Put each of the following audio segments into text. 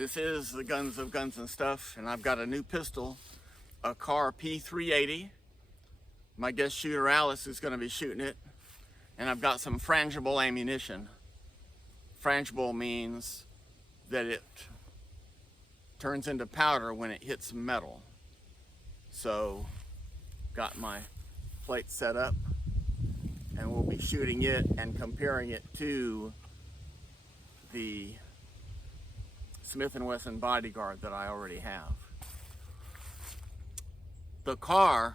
This is the Guns of Guns and Stuff, and I've got a new pistol, a Kahr p380. My guest shooter Alice is going to be shooting it, and I've got some frangible ammunition. Frangible means that it turns into powder when it hits metal. So, got my plate set up, and we'll be shooting it and comparing it to the Smith & Wesson Bodyguard that I already have. The Kahr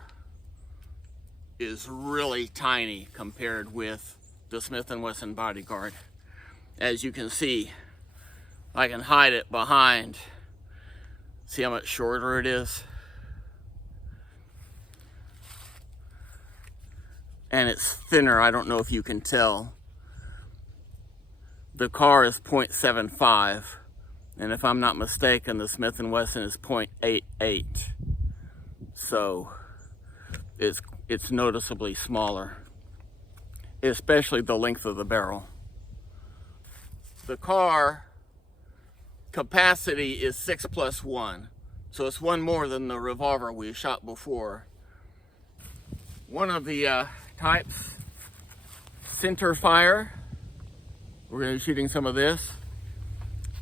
is really tiny compared with the Smith & Wesson Bodyguard. As you can see, I can hide it behind. See how much shorter it is? And it's thinner. I don't know if you can tell. The Kahr is 0.75, and if I'm not mistaken, the Smith & Wesson is 0.88. So it's noticeably smaller, especially the length of the barrel. The Kahr capacity is 6+1, so it's one more than the revolver we shot before. One of the types, center fire. We're going to be shooting some of this,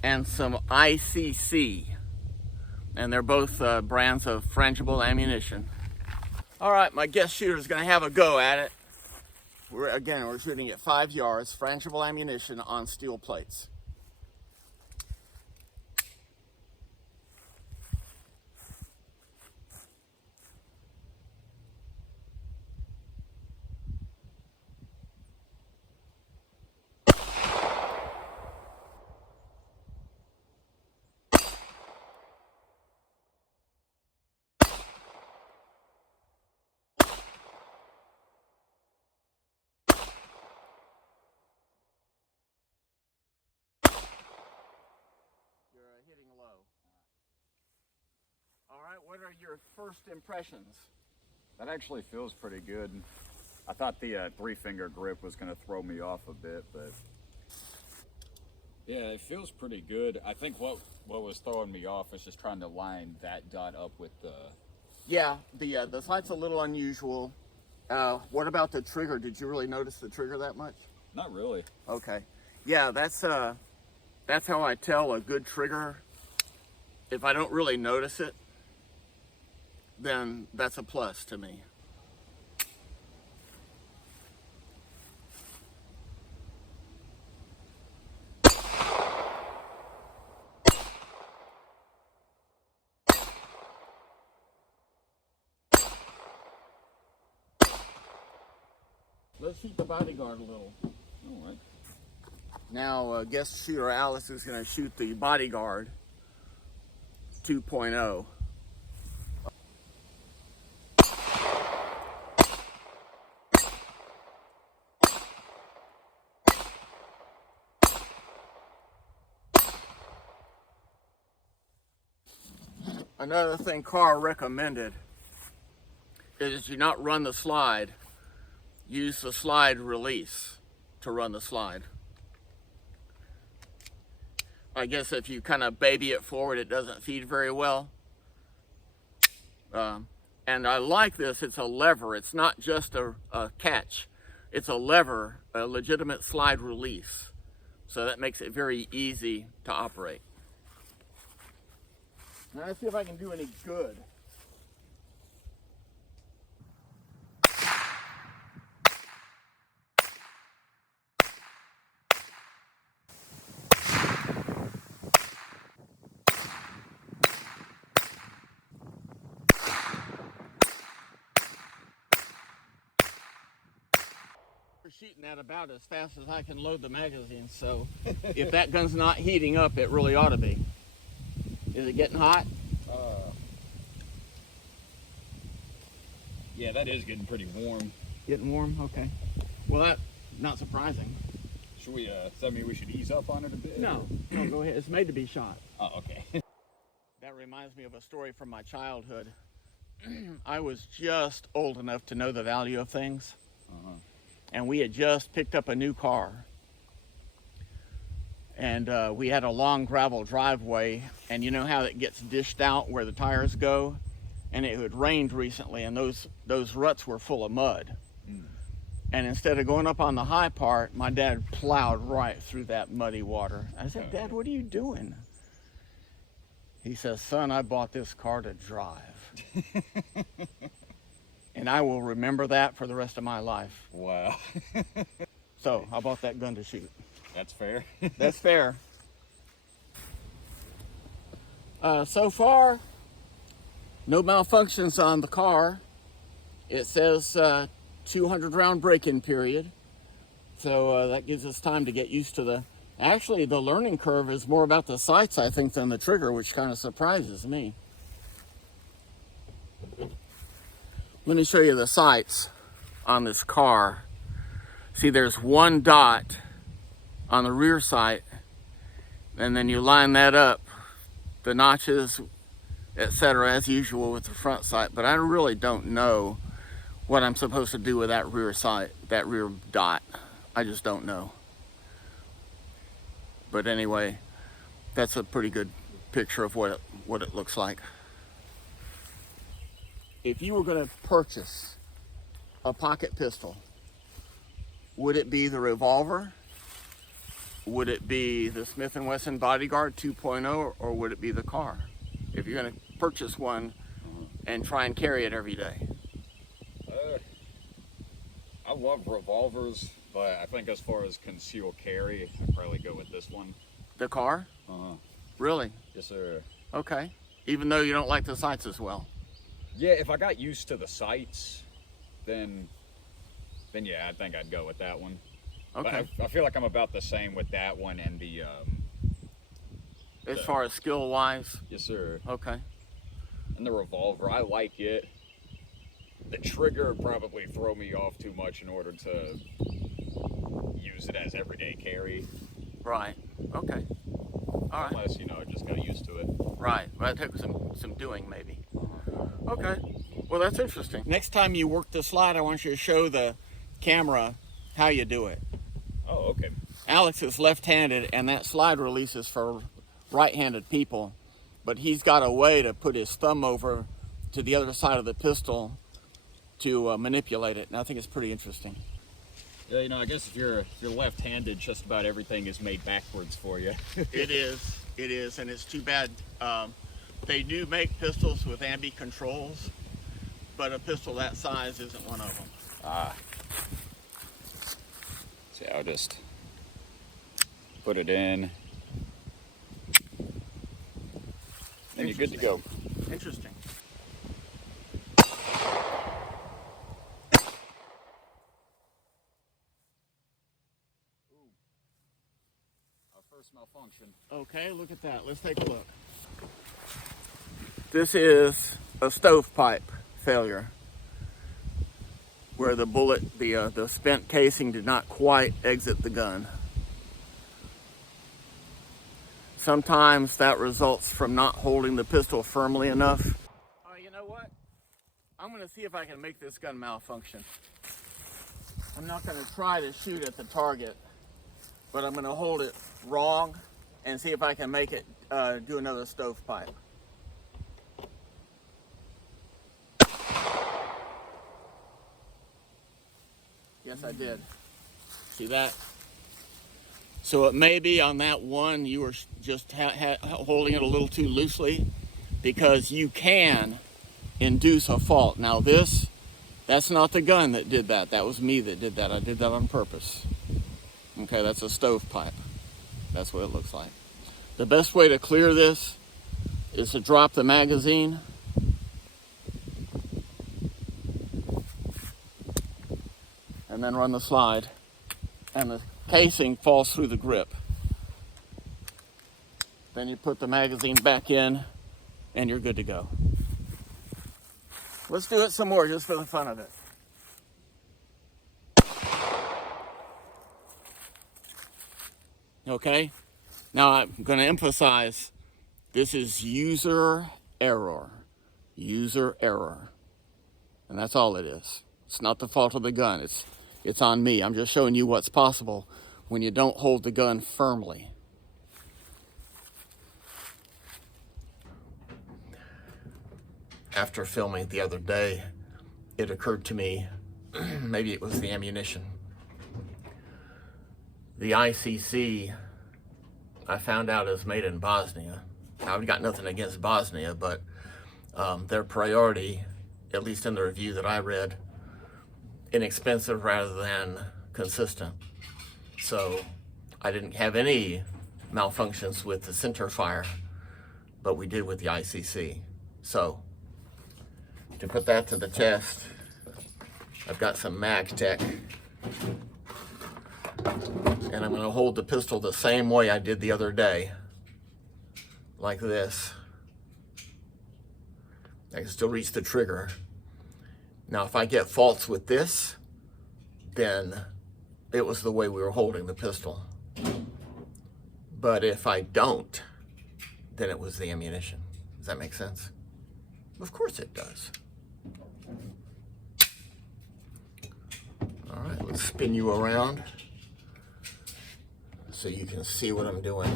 and some ICC, and they're both brands of frangible ammunition. All right, my guest shooter is going to have a go at it. We're shooting at 5 yards, frangible ammunition on steel plates. Hitting low. All right, what are your first impressions? That actually feels pretty good. I thought the 3-finger grip was going to throw me off a bit, but yeah, it feels pretty good. I think what was throwing me off was just trying to line that dot up with the... Yeah, the sight's a little unusual. What about the trigger? Did you really notice the trigger that much? Not really. Okay. Yeah, that's how I tell a good trigger. If I don't really notice it, then that's a plus to me. Let's shoot the Bodyguard a little. All right. Now, guest shooter Alice is going to shoot the Bodyguard 2.0. Another thing Kahr recommended is you not run the slide. Use the slide release to run the slide. I guess if you kind of baby it forward, it doesn't feed very well. And I like this, it's a lever. It's not just a catch. It's a lever, a legitimate slide release. So that makes it very easy to operate. Now let's see if I can do any good. We're shooting at about as fast as I can load the magazine, so if that gun's not heating up, it really ought to be. Is it getting hot? Yeah, that is getting pretty warm. Getting warm? Okay. Well, that's not surprising. Should we, does that mean we should ease up on it a bit? No, go ahead. It's made to be shot. Oh, okay. That reminds me of a story from my childhood. I was just old enough to know the value of things. And we had just picked up a new car. And we had a long gravel driveway, and you know how it gets dished out where the tires go, and it had rained recently, and those ruts were full of mud. And instead of going up on the high part, my dad plowed right through that muddy water. I said, Dad, what are you doing? He says, son, I bought this car to drive. And I will remember that for the rest of my life. Wow. So I bought that gun to shoot. That's fair. That's fair. So far, no malfunctions on the car. It says 200 round break-in period. So that gives us time to get used to actually the learning curve is more about the sights, I think, than the trigger, which kind of surprises me. Let me show you the sights on this car. See, there's one dot on the rear sight, and then you line that up, the notches, etc., as usual with the front sight. But I really don't know what I'm supposed to do with that rear sight, that rear dot. I just don't know. But anyway, that's a pretty good picture of what it looks like. If you were going to purchase a pocket pistol, would it be the revolver? Would it be the Smith & Wesson Bodyguard 2.0, or would it be the Kahr? If you're going to purchase one and try and carry it every day. I love revolvers, but I think as far as concealed carry, I'd probably go with this one. The Kahr? Really? Yes, sir. Okay. Even though you don't like the sights as well? Yeah, if I got used to the sights, then yeah, I think I'd go with that one. Okay. But I feel like I'm about the same with that one and the... as far as skill-wise? Yes, sir. Okay. And the revolver, I like it. The trigger probably throw me off too much in order to use it as everyday carry. Right. Okay. All right. Unless, you know, I just got used to it. Right. Well, that took some doing, maybe. Okay. Well, that's interesting. Next time you work the slide, I want you to show the camera how you do it. Oh, okay. Alex is left-handed, and that slide release is for right-handed people. But he's got a way to put his thumb over to the other side of the pistol to manipulate it, and I think it's pretty interesting. Yeah, you know, I guess if you're left-handed, just about everything is made backwards for you. It is, and it's too bad. They do make pistols with ambi controls, but a pistol that size isn't one of them. See, I'll just put it in, and you're good to go. Interesting. First malfunction. Okay, look at that. Let's take a look. This is a stovepipe failure, where the bullet, the spent casing did not quite exit the gun. Sometimes that results from not holding the pistol firmly enough. You know what? I'm going to see if I can make this gun malfunction. I'm not going to try to shoot at the target, but I'm going to hold it wrong and see if I can make it do another stovepipe. Yes, I did. See that? So it may be on that one you were just holding it a little too loosely, because you can induce a fault. Now that's not the gun that did that. That was me that did that. I did that on purpose. Okay, that's a stovepipe. That's what it looks like. The best way to clear this is to drop the magazine. And then run the slide. And the casing falls through the grip. Then you put the magazine back in and you're good to go. Let's do it some more just for the fun of it. Okay, now I'm going to emphasize this is user error. User error. And that's all it is. It's not the fault of the gun. It's on me. I'm just showing you what's possible when you don't hold the gun firmly. after filming the other day, it occurred to me, maybe it was the ammunition. The ICC, I found out, is made in Bosnia. I've got nothing against Bosnia, but their priority, at least in the review that I read, inexpensive rather than consistent. So I didn't have any malfunctions with the center fire, but we did with the ICC. So to put that to the test, I've got some MagTech, and I'm going to hold the pistol the same way I did the other day, like this. I can still reach the trigger. Now, if I get faults with this, then it was the way we were holding the pistol. But if I don't, then it was the ammunition. Does that make sense? Of course it does. All right, let's spin you around so you can see what I'm doing.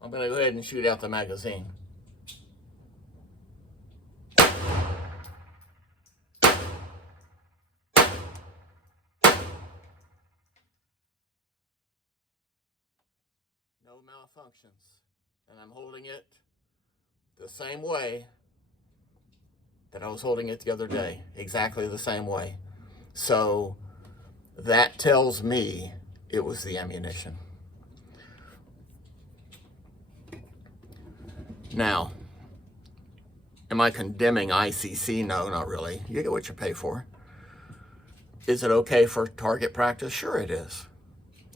I'm going to go ahead and shoot out the magazine. No malfunctions. And I'm holding it the same way that I was holding it the other day. Exactly the same way. So that tells me it was the ammunition. Now, am I condemning ICC? No, not really. You get what you pay for. Is it okay for target practice? Sure it is.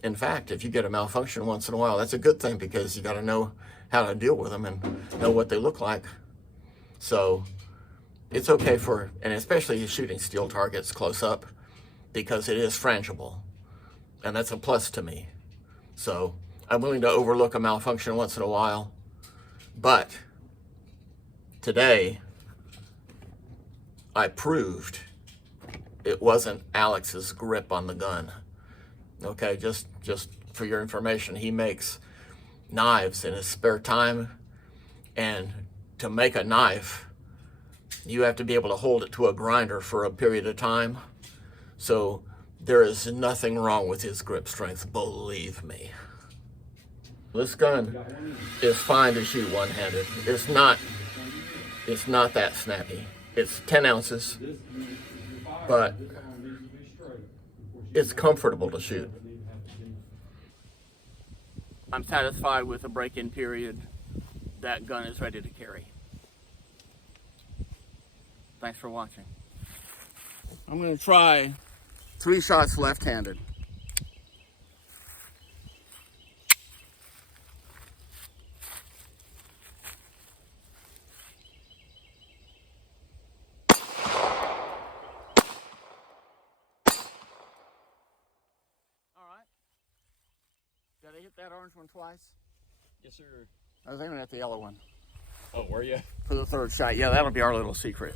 In fact, if you get a malfunction once in a while, that's a good thing, because you got to know how to deal with them and know what they look like. So it's okay for, and especially shooting steel targets close up, because it is frangible, and that's a plus to me. So I'm willing to overlook a malfunction once in a while. But today, I proved it wasn't Alex's grip on the gun. Okay, just for your information, he makes knives in his spare time, and to make a knife, you have to be able to hold it to a grinder for a period of time. So there is nothing wrong with his grip strength, believe me. This gun is fine to shoot one-handed. It's not that snappy. It's 10 ounces, but it's comfortable to shoot. I'm satisfied with the break-in period. That gun is ready to carry. Thanks for watching. I'm going to try 3 shots left-handed. Did I hit that orange one twice? Yes, sir. I was aiming at the yellow one. Oh, were you? For the 3rd shot. Yeah, that'll be our little secret.